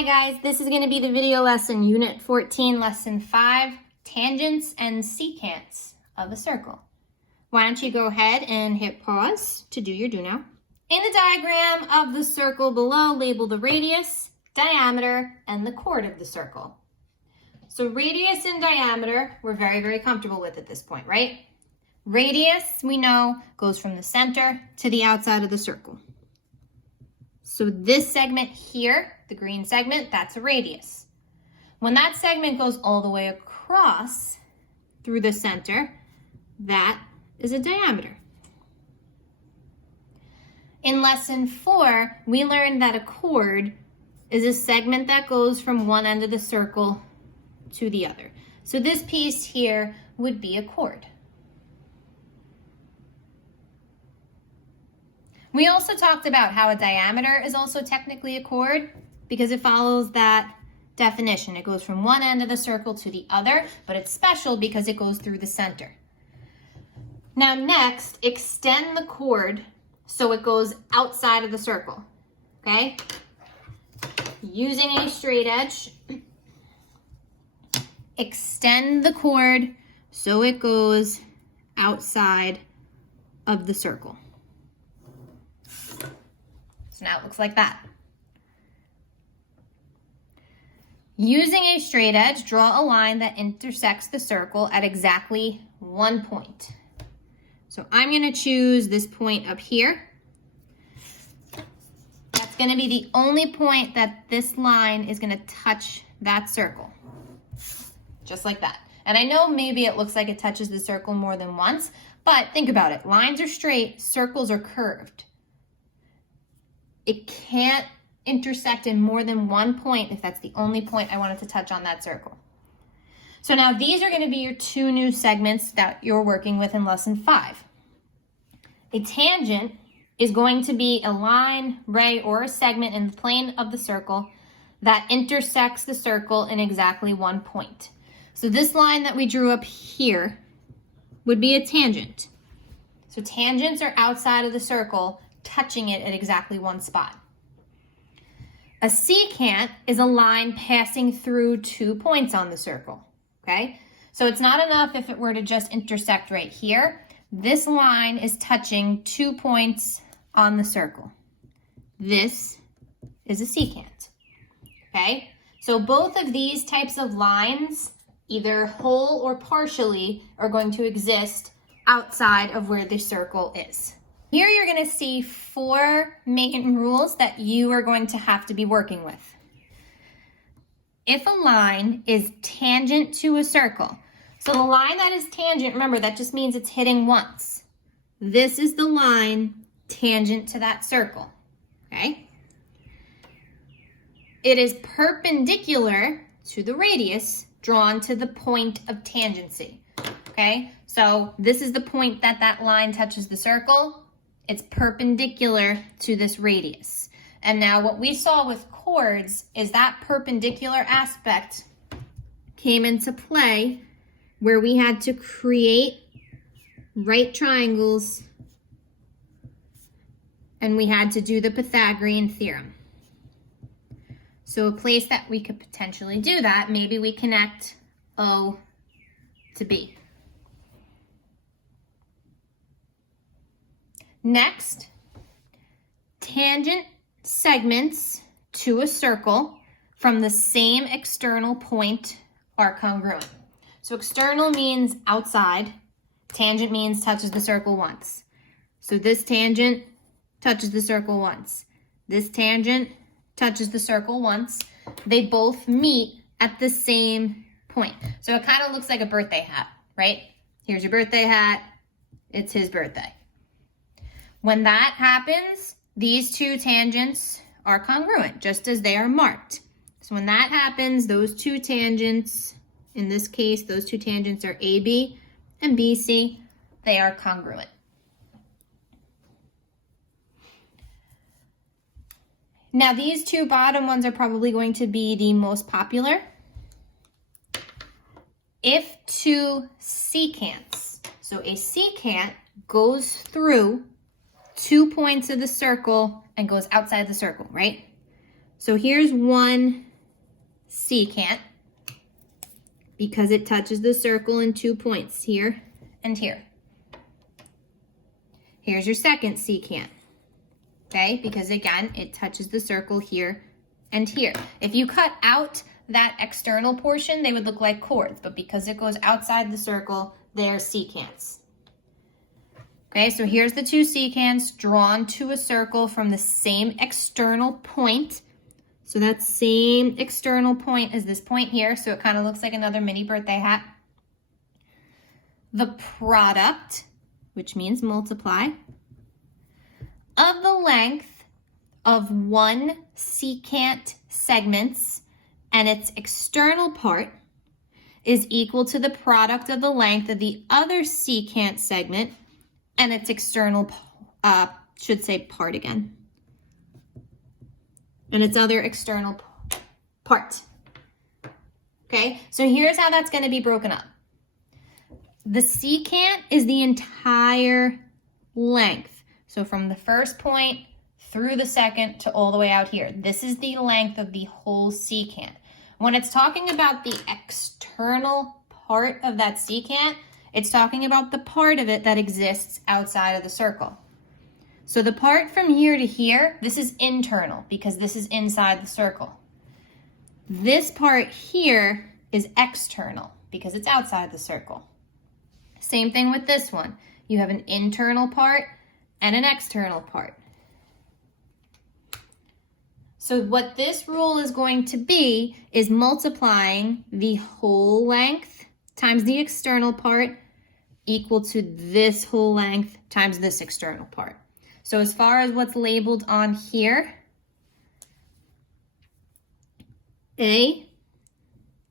Hi guys, this is going to be the video lesson, Unit 14, Lesson 5, Tangents and Secants of a Circle. Why don't you go ahead and hit pause to do your do now. In the diagram of the circle below, label the radius, diameter, and the chord of the circle. So radius and diameter, we're very comfortable with at this point, right? Radius, we know, goes from the center to the outside of the circle. So this segment here, the green segment, that's a radius. When that segment goes all the way across through the center, that is a diameter. In lesson 4, we learned that a chord is a segment that goes from one end of the circle to the other. So this piece here would be a chord. We also talked about how a diameter is also technically a chord because it follows that definition. It goes from one end of the circle to the other, but it's special because it goes through the center. Now next, extend the chord so it goes outside of the circle, okay? Using a straight edge, extend the chord so it goes outside of the circle. So now it looks like that. Using a straight edge, draw a line that intersects the circle at exactly one point. So I'm going to choose this point up here. That's going to be the only point that this line is going to touch that circle. Just like that. And I know maybe it looks like it touches the circle more than once, but think about it. Lines are straight, circles are curved. It can't intersect in more than one point if that's the only point I wanted to touch on that circle. So now these are going to be your two new segments that you're working with in lesson 5. A tangent is going to be a line, ray, or a segment in the plane of the circle that intersects the circle in exactly one point. So this line that we drew up here would be a tangent. So tangents are outside of the circle, touching it at exactly one spot. A secant is a line passing through 2 points on the circle, okay? So it's not enough if it were to just intersect right here. This line is touching 2 points on the circle. This is a secant, okay? So both of these types of lines, either whole or partially, are going to exist outside of where the circle is. Here you're going to see 4 main rules that you are going to have to be working with. If a line is tangent to a circle, so the line that is tangent, remember that just means it's hitting once. This is the line tangent to that circle, okay? It is perpendicular to the radius drawn to the point of tangency, okay? So this is the point that that line touches the circle. It's perpendicular to this radius. And now what we saw with chords is that perpendicular aspect came into play where we had to create right triangles and we had to do the Pythagorean theorem. So a place that we could potentially do that, maybe we connect O to B. Next, tangent segments to a circle from the same external point are congruent. So external means outside, tangent means touches the circle once. So this tangent touches the circle once. This tangent touches the circle once. They both meet at the same point. So it kind of looks like a birthday hat, right? Here's your birthday hat, it's his birthday. When that happens, these two tangents are congruent, just as they are marked. So when that happens, those two tangents, in this case, those two tangents are AB and BC, they are congruent. Now these two bottom ones are probably going to be the most popular. If two secants, so a secant goes through 2 points of the circle and goes outside the circle, right? So here's one secant because it touches the circle in 2 points, here and here. Here's your second secant, okay? Because again, it touches the circle here and here. If you cut out that external portion, they would look like chords, but because it goes outside the circle, they're secants. Okay, so here's the 2 secants drawn to a circle from the same external point. So that same external point is this point here, so it kind of looks like another mini birthday hat. The product, which means multiply, of the length of one secant segments and its external part is equal to the product of the length of the other secant segment and its external, should say part again, and its other external part. Okay, so here's how that's going to be broken up. The secant is the entire length. So from the first point through the second to all the way out here. This is the length of the whole secant. When it's talking about the external part of that secant, it's talking about the part of it that exists outside of the circle. So the part from here to here, this is internal because this is inside the circle. This part here is external because it's outside the circle. Same thing with this one. You have an internal part and an external part. So what this rule is going to be is multiplying the whole length times the external part equal to this whole length times this external part. So as far as what's labeled on here, A,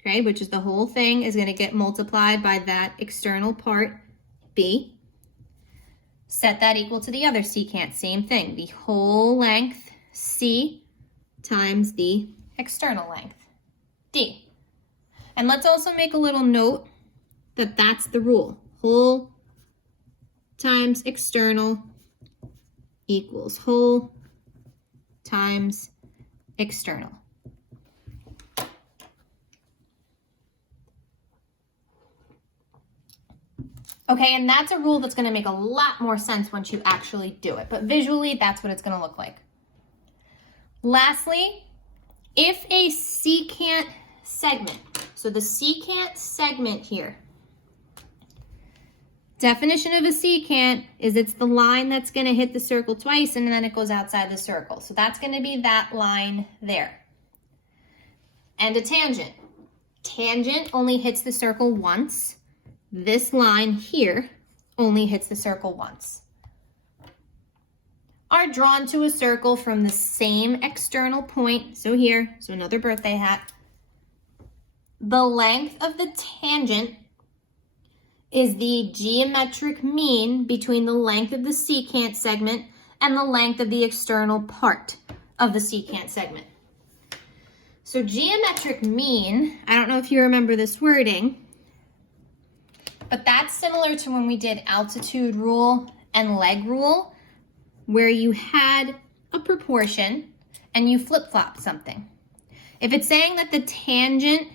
okay, which is the whole thing, is going to get multiplied by that external part, B. Set that equal to the other secant, same thing. The whole length, C, times the external length, D. And let's also make a little note that that's the rule. Whole times external equals whole times external. Okay, and that's a rule that's going to make a lot more sense once you actually do it. But visually, that's what it's going to look like. Lastly, if a secant segment, so the secant segment here, definition of a secant is it's the line that's going to hit the circle twice and then it goes outside the circle. So that's going to be that line there. And a tangent. Tangent only hits the circle once. This line here only hits the circle once. Are drawn to a circle from the same external point, so here, so another birthday hat. The length of the tangent is the geometric mean between the length of the secant segment and the length of the external part of the secant segment. So geometric mean, I don't know if you remember this wording, but that's similar to when we did altitude rule and leg rule, where you had a proportion and you flip-flop something. If it's saying that the tangent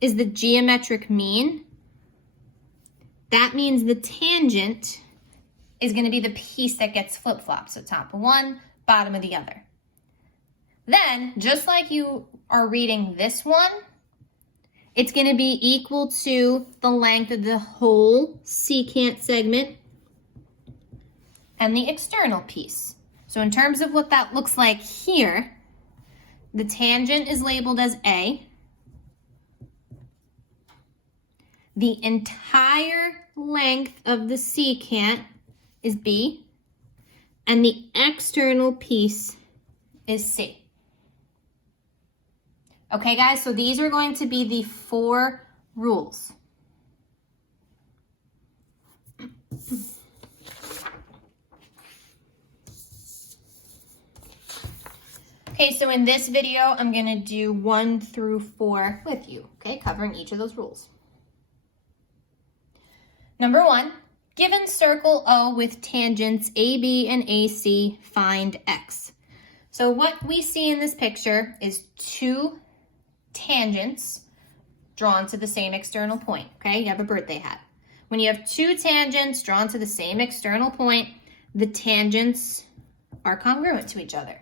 is the geometric mean, that means the tangent is going to be the piece that gets flip-flopped. So top of one, bottom of the other. Then, just like you are reading this one, it's going to be equal to the length of the whole secant segment and the external piece. So in terms of what that looks like here, the tangent is labeled as A. The entire length of the secant is B. And the external piece is C. Okay, guys, so these are going to be the 4 rules. Okay, so in this video, I'm going to do 1 through 4 with you, okay, covering each of those rules. Number 1, given circle O with tangents AB and AC, find X. So what we see in this picture is 2 tangents drawn to the same external point, okay? You have a birthday hat. When you have two tangents drawn to the same external point, the tangents are congruent to each other.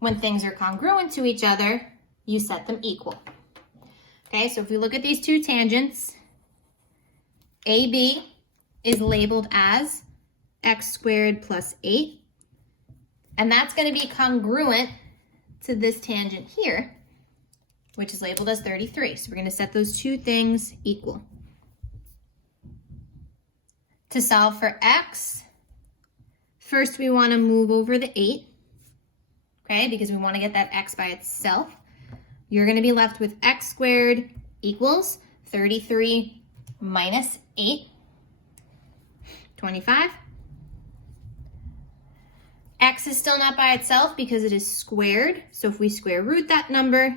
When things are congruent to each other, you set them equal. Okay, so if we look at these two tangents, AB is labeled as x squared plus 8, and that's going to be congruent to this tangent here, which is labeled as 33. So we're going to set those two things equal. To solve for x, first we want to move over the 8, okay, because we want to get that x by itself. You're going to be left with x squared equals 33 minus 8, 25. X is still not by itself because it is squared. So if we square root that number,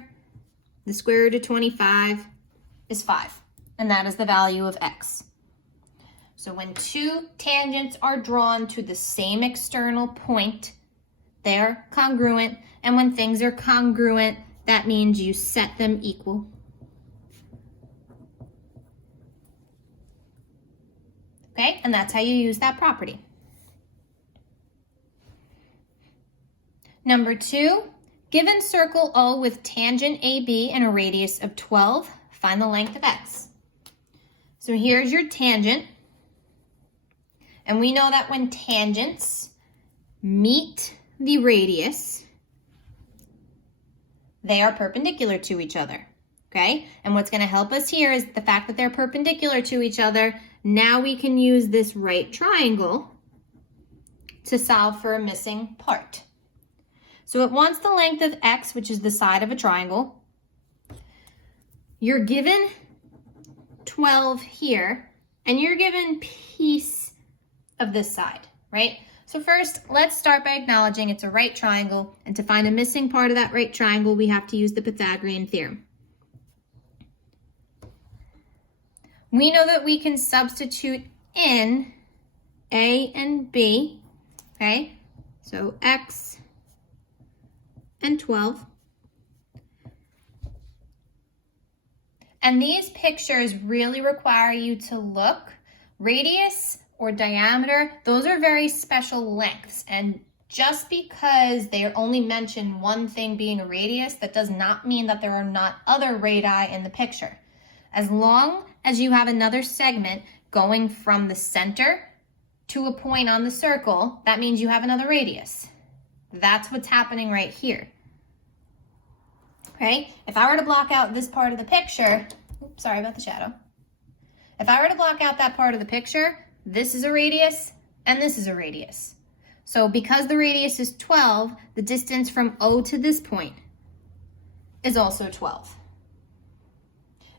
the square root of 25 is 5. And that is the value of x. So when two tangents are drawn to the same external point, they're congruent. And when things are congruent, that means you set them equal. Okay, and that's how you use that property. Number 2, given circle O with tangent AB and a radius of 12, find the length of x. So here's your tangent. And we know that when tangents meet the radius, they are perpendicular to each other, okay? And what's going to help us here is the fact that they're perpendicular to each other. Now we can use this right triangle to solve for a missing part. So it wants the length of x, which is the side of a triangle. You're given 12 here, and you're given piece of this side, right? So first, let's start by acknowledging it's a right triangle, and to find a missing part of that right triangle, we have to use the Pythagorean theorem. We know that we can substitute in A and B, okay? So x and 12. And these pictures really require you to look. Radius or diameter, those are very special lengths. And just because they only mention one thing being a radius, that does not mean that there are not other radii in the picture. As long as you have another segment going from the center to a point on the circle, that means you have another radius. That's what's happening right here. Okay, if I were to block out this part of the picture, oops, sorry about the shadow. If I were to block out that part of the picture, this is a radius and this is a radius. So because the radius is 12, the distance from O to this point is also 12.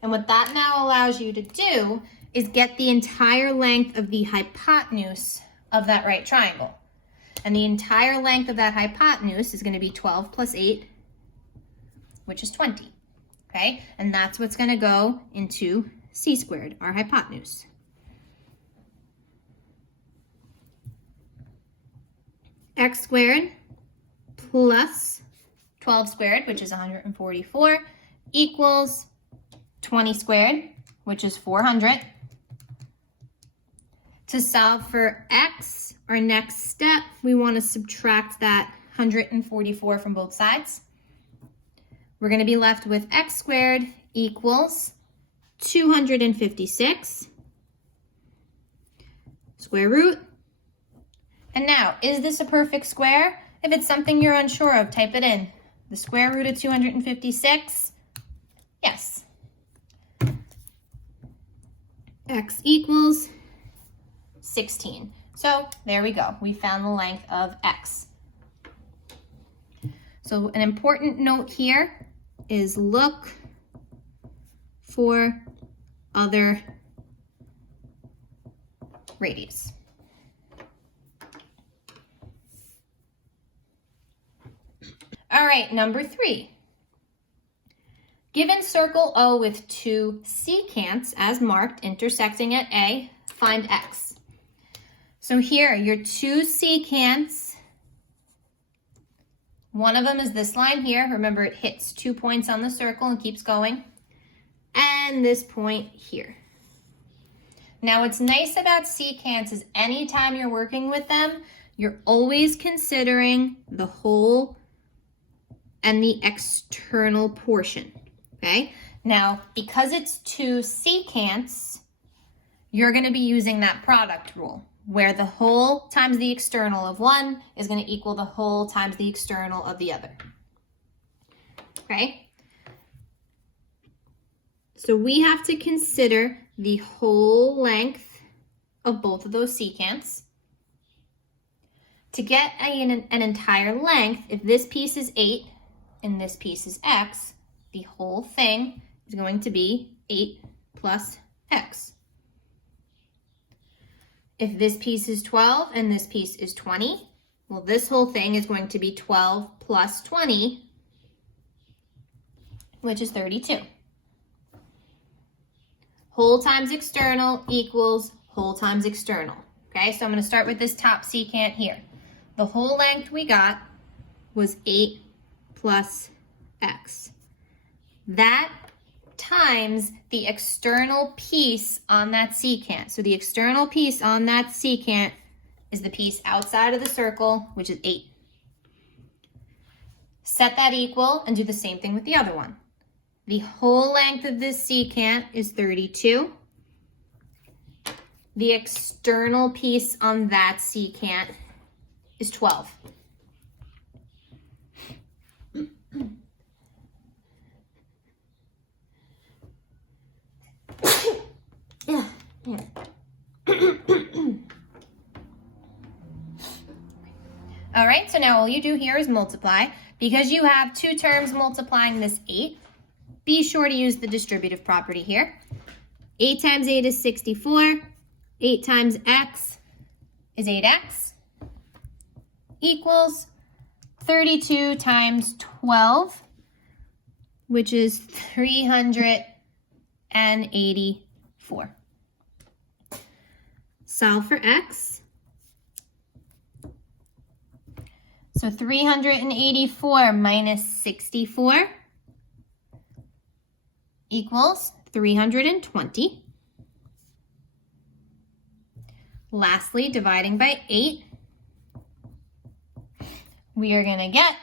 And what that now allows you to do is get the entire length of the hypotenuse of that right triangle. And the entire length of that hypotenuse is going to be 12 plus 8, which is 20, okay? And that's what's going to go into c squared, our hypotenuse. X squared plus 12 squared, which is 144, equals 20 squared, which is 400. To solve for x, our next step, we want to subtract that 144 from both sides. We're going to be left with x squared equals 256 square root. And now, is this a perfect square? If it's something you're unsure of, type it in. The square root of 256, yes. X equals 16. So there we go. We found the length of x. So an important note here is look for other radius. All right, number 3. Given circle O with two secants as marked intersecting at A, find x. So here, your two secants One of them is this line here. Remember, it hits 2 points on the circle and keeps going. And this point here. Now, what's nice about secants is anytime you're working with them, you're always considering the whole and the external portion, okay? Now, because it's two secants, you're gonna be using that product rule, where the whole times the external of one is gonna equal the whole times the external of the other, okay? So we have to consider the whole length of both of those secants. To get an entire length, if this piece is 8 and this piece is x, the whole thing is going to be 8 plus x. If this piece is 12 and this piece is 20, well, this whole thing is going to be 12 plus 20, which is 32. Whole times external equals whole times external. Okay, so I'm going to start with this top secant here. The whole length we got was 8 plus x. That times the external piece on that secant. So the external piece on that secant is the piece outside of the circle, which is 8. Set that equal and do the same thing with the other one. The whole length of this secant is 32. The external piece on that secant is 12. Yeah. All right, so now all you do here is multiply. Because you have two terms multiplying this 8, be sure to use the distributive property here. 8 times 8 is 64. 8 times x is 8x equals 32 times 12, which is 384. Solve for x. So 384 minus 64 equals 320. Lastly, dividing by 8, we are going to get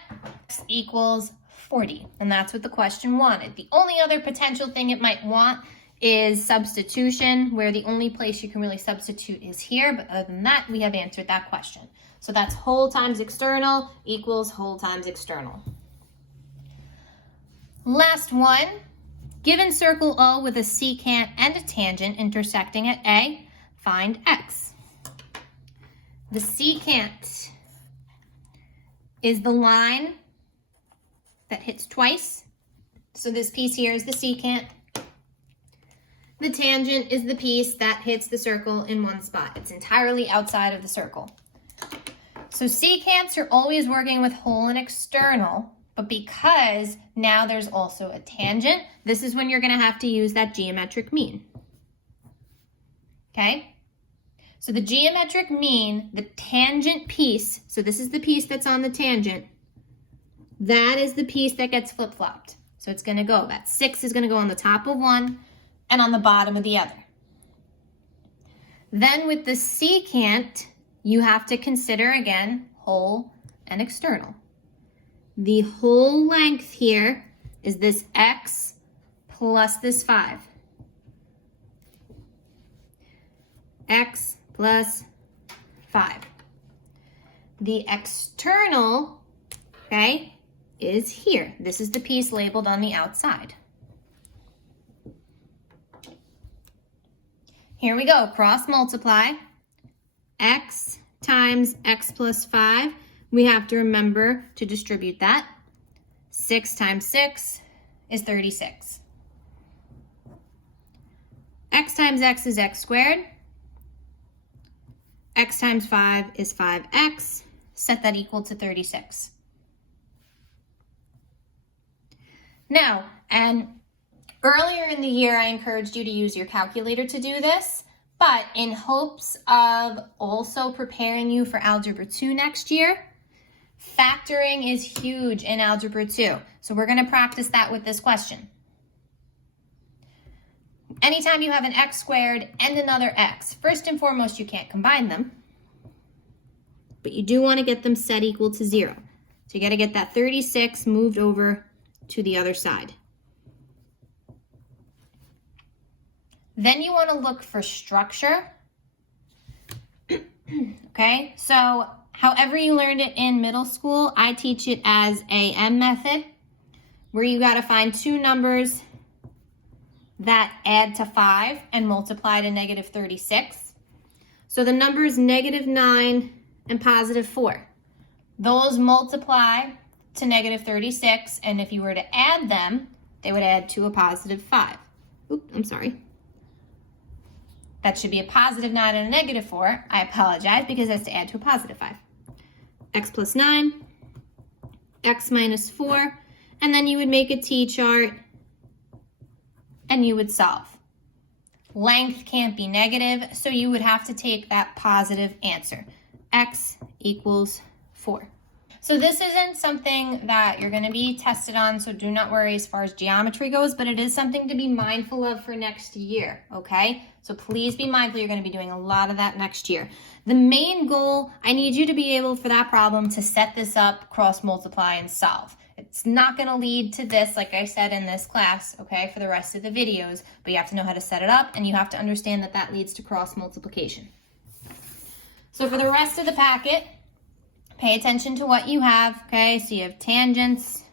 x equals 40. And that's what the question wanted. The only other potential thing it might want is substitution, where the only place you can really substitute is here. But other than that, we have answered that question. So that's whole times external equals whole times external. Last one. Given circle O with a secant and a tangent intersecting at A, find x. The secant is the line that hits twice. So this piece here is the secant. The tangent is the piece that hits the circle in one spot. It's entirely outside of the circle. So secants are always working with whole and external, but because now there's also a tangent, this is when you're going to have to use that geometric mean. Okay? So the geometric mean, the tangent piece, so this is the piece that's on the tangent, that is the piece that gets flip-flopped. So it's going to go, that 6 is going to go on the top of one and on the bottom of the other. Then with the secant, you have to consider again whole and external. The whole length here is this x plus this 5. X plus 5. The external, okay, is here. This is the piece labeled on the outside. Here we go, cross multiply. X times x plus 5. We have to remember to distribute that. 6 times 6 is 36. X times x is x squared. X times 5 is 5x. Set that equal to 36. Now, and earlier in the year, I encouraged you to use your calculator to do this, but in hopes of also preparing you for Algebra 2 next year, Factoring is huge in Algebra 2. So we're going to practice that with this question. Anytime you have an x squared and another x, first and foremost, you can't combine them, but you do want to get them set equal to 0. So you got to get that 36 moved over to the other side. Then you want to look for structure. Okay, so however you learned it in middle school, I teach it as a M method, where you got to find two numbers that add to 5 and multiply to negative 36. So the numbers negative 9 and positive 4. Those multiply to negative 36, and if you were to add them, they would add to a positive 5. Oops, I'm sorry. That should be a positive 9 and a negative 4. I apologize because that's to add to a positive 5. X plus 9, x minus 4, and then you would make a t-chart and you would solve. Length can't be negative, so you would have to take that positive answer. X equals 4. So this isn't something that you're going to be tested on, so do not worry as far as geometry goes, but it is something to be mindful of for next year, okay? So please be mindful, you're going to be doing a lot of that next year. The main goal, I need you to be able for that problem to set this up, cross multiply, and solve. It's not going to lead to this, like I said in this class, okay, for the rest of the videos, but you have to know how to set it up, and you have to understand that that leads to cross multiplication. So for the rest of the packet, pay attention to what you have, okay? So you have tangents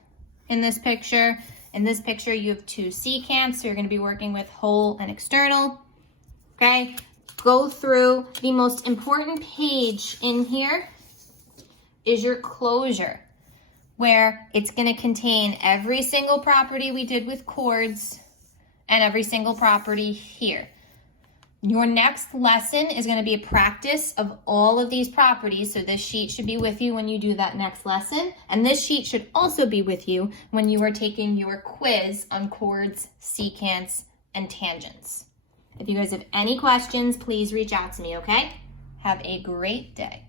in this picture. In this picture, you have two secants, so you're going to be working with whole and external, okay? Go through. The most important page in here is your closure, where it's going to contain every single property we did with chords and every single property here. Your next lesson is going to be a practice of all of these properties, so this sheet should be with you when you do that next lesson, and this sheet should also be with you when you are taking your quiz on chords, secants, and tangents. If you guys have any questions, please reach out to me, okay? Have a great day.